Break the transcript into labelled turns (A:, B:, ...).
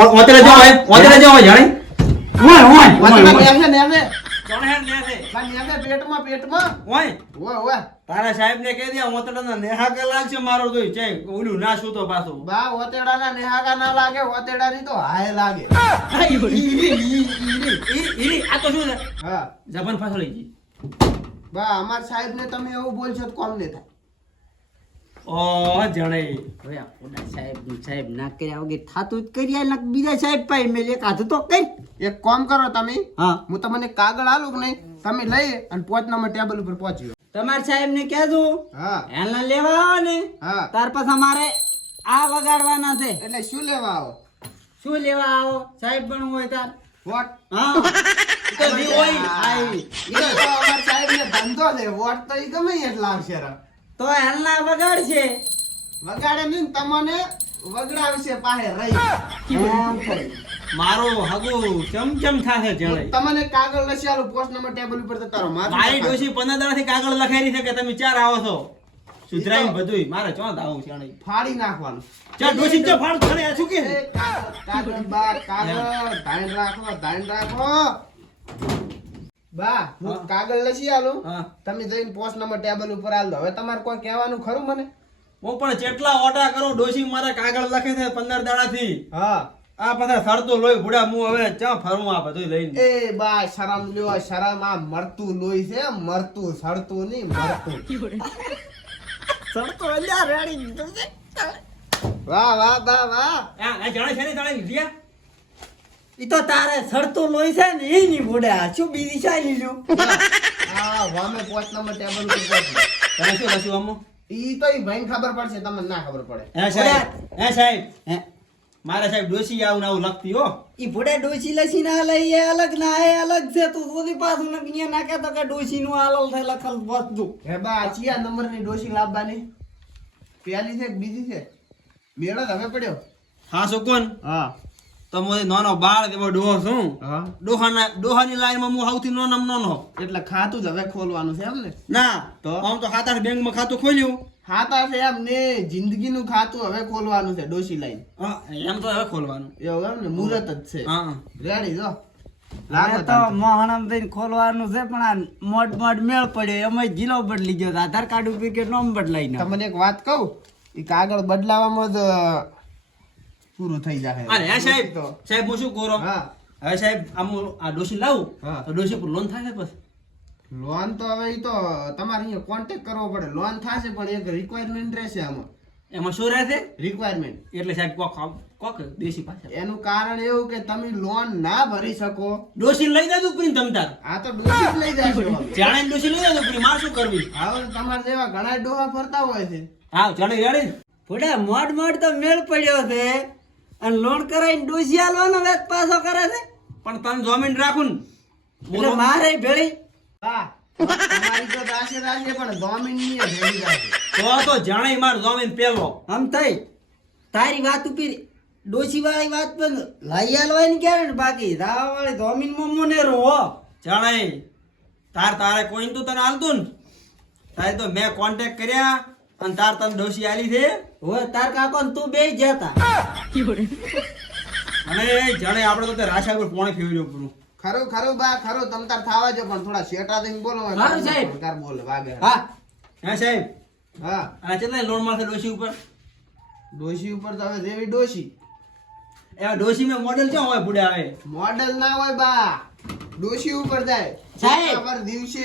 A: ઓતરે જો હોય ઓતરે જો હોય જાણે?
B: ઓય ઓય ઓય
C: નેવે, નેવે.
A: ચોણહેર ને છે.
C: બા, નેવે પેટમાં, પેટમાં.
A: ઓય
C: ઓય, ઓય.
A: તારા સાહેબ ને કહી દે ઓતડાના નેહા લાગશે મારો તો. ઓલું ના સૂતો પાછો.
C: બા, ઓતેડાના નેહાકા ના લાગે ઓતેડાની તો હાય લાગે.
A: ઈ ઈ આ તો શું છે?
C: હા.
A: જબન ફાસળી જી.
C: બા અમાર સાહેબ ને તમે એવું બોલશો તો કોમ ને થાય.
A: ઓ જણે.
B: હવે આ સાહેબ સાહેબ ના કર્યા વગર થાતું જ કર્યા ને બીજા સાહેબ પાઈ મેલે કાધું તો કઈ.
C: એક કામ કરો તમે.
B: હા.
C: હું તમને કાગળ આલું કે નહીં તમે લઈ અને પોચ નંબર ટેબલ ઉપર પહોંચ્યો.
B: તમારા સાહેબ ને કહેજો.
C: હા.
B: એના લેવા આવો ને.
C: હા.
B: તાર પછી અમારે આ વગાડવાના છે.
C: એટલે શું લેવા આવો?
B: શું લેવા આવો? સાહેબ પણ હોય તાર.
C: વોટ?
B: હા.
A: તો જી હોય.
B: આઈ.
C: ઈ તો અમાર સાહેબ ને ધંધો છે. વોટ તો ઈ ગમે એટલા આવશે રા.
B: તો એના વગાડશે
C: વગાડે નહીં તમને વગડાવશે પાસે રહી.
A: મારો હગુ ચમચમ થાશે જળે.
C: તમને કાગળ લસી આલું પોસ્ટ નંબર ટેબલ ઉપર તો તારો માથું
A: મારી. ડોશી પંદર દાડાથી કાગળ લખાયેલી છે કે તમે ચાર આવો છો? સુધરાઈ બધુંય. મારે ચોંત આવું છે
C: ફાડી નાખવાનું.
A: ચાલ ડોશી ચા ફાડ કરે આ શું કે
C: કાગળ, બા કાગળ ધાન રાખો ધાન રાખો. બા હું કાગળ લસી આલું.
A: હા.
C: તમે જઈને પોસ્ટ નંબર ટેબલ ઉપર આલ દો. હવે તમારે કોઈ કહેવાનું ખરું મને?
A: હું પણ જેટલા ઓટા કરું ડોશી મારા કાગળ લખે છે પંદર દાડાથી.
C: હા.
A: આ પાછા સડતો લોહી ભૂડા હું હવે ચા ફરું આ બધું લઈને?
C: એ બા શરમ લ્યો શરમ આ મરતું લોહી છે મરતું સરતું નહીં મરતું.
B: સરતો અલ્યા રેડી. વાહ
C: વાહ વાહ બા વાહ.
A: આ આ જાણે છે ને જાણે લીધ્યા
B: ઈ તો તારે સરતો લોહી છે ને એ નહીં ભોડા શું બીજી શાય લીધું?
C: હા વામે પોચ નંબર ટેબલ ઉપર પહોંચી.
A: તમે શું લખ્યું આમાં?
C: ઈ તો ઈ ભાઈને ખબર પડશે તમને ના ખબર પડે.
A: હે સાહેબ હે સાહેબ
B: હે.
A: મારા સાહેબ ડોસી આવું ને આવું લખતી હો.
B: ઈ ભોડા ડોસી લસી ના લઈ એ અલગ ના એ અલગ છે. તું સુધી પાછું ને અહીંયા નાખે તો કે ડોસી નું આલલ થાય લખલ બધું
C: હે બા આ નંબર નંબરની ડોસી લાવવાની. પેલી છે બીજી છે? મેળો હવે પડ્યો.
A: હા શું કોણ?
C: હા.
A: તો મોદી નાનો બાળ એવો ડોહો છું. ડોહાના ડોહાની લાઈનમાં હું સૌથી નાનામાં નાનો
C: એટલે ખાતું જ હવે ખોલવાનું છે એમ ને?
A: ના
C: તો?
A: આમ તો સાત આઠ બેંકમાં ખાતું ખોલ્યું.
C: ખાતા છે એમ ને જિંદગીનું ખાતું હવે ખોલવાનું છે ડોશી લાઈન.
A: હા એમ તો હવે ખોલવાનું.
C: એવું એમ ને મુહૂર્ત જ છે.
A: હા.
C: રેડી જો?
B: ખોલવાનું છે પણ આ મોડ મોડ મેળ પડ્યો એમાં જિલ્લો બદલી ગયો આધાર કાર્ડ ઉપર કે નોમ બદલાઈ
C: તમને એક વાત કહું? એ કાગળ બદલાવામાં જ પૂરું થઈ જાય
A: અરે સાહેબ. સાહેબ હું શું કરો હવે સાહેબ આમ આ ડોશી લાવું તો ડોશી પર લોન થાય પછી?
C: લોન તો હવે તો તમારે અહીંયા કોન્ટેક કરવો પડે. લોન થશે પણ એક રિક્વાયરમેન્ટ રહેશે આમાં.
A: એમાં શું રહેશે?
C: રિક્વાયરમેન્ટ
A: એટલે સાહેબ કોક કોક દેશી પાસે
C: એનું કારણ એવું કે તમે લોન ના ભરી શકો.
A: ડોશી લઈ દેતું પ્રિન તમ તાર.
C: આ તો ડોસી લઈ જાજો.
A: જાણે ડોશી લઈ દેતું પ્રિન માર શું કરવી?
C: હવે તમારા જેવા ઘણા ડોહા ફરતા હોય છે.
A: હા ચડે રેડી
B: ફોડા મોડ મોડ તો મેળ પડ્યો છે. અને લોન કરાવીને ડોસી લોન હવે પાછો કરે છે.
A: પણ તને જોમીન રાખું ને.
B: એટલે મારે ભેળી.
C: હા તમારી તો રાશે રાશે પણ ભેળી જશે
A: તો તો જાણે માર જોમીન પેલો.
B: આમ થઈ તારી વાત ઉપર ડોસી વાળી વાત પણ લઈ આલવાની ક્યારે ને બાકી? રાવા વાળી ધોમીનમાં મોને રો
A: જાણે તાર તારે કોઈ તો તને હાલતું ને? તારે તો મેં કોન્ટેક્ટ કર્યા. અને તાર તને ડોશી આલી છે?
B: હોય તાર કાકો ને તું બે જતા
A: અને જાણે આપણે તો રાશા પર પોણે ફેરવ્યો પૂરું
C: ખરું ખરું બા ખરું. તમ તાર થાવા જો પણ થોડા શેટા થઈને બોલો
B: સારું સાહેબ.
C: તાર બોલ વાગે.
B: હા.
A: હે સાહેબ.
C: હા.
A: અને કેટલા લોન મળશે ડોશી ઉપર?
C: ડોશી ઉપર તો હવે જેવી ડોશી.
A: એવા ડોશી મેં મોડેલ ક્યાં હોય બુડા આવે?
C: મોડેલ ના હોય બા. ડોશી ઉપર જાય.
B: સાહેબ.
C: દિવસે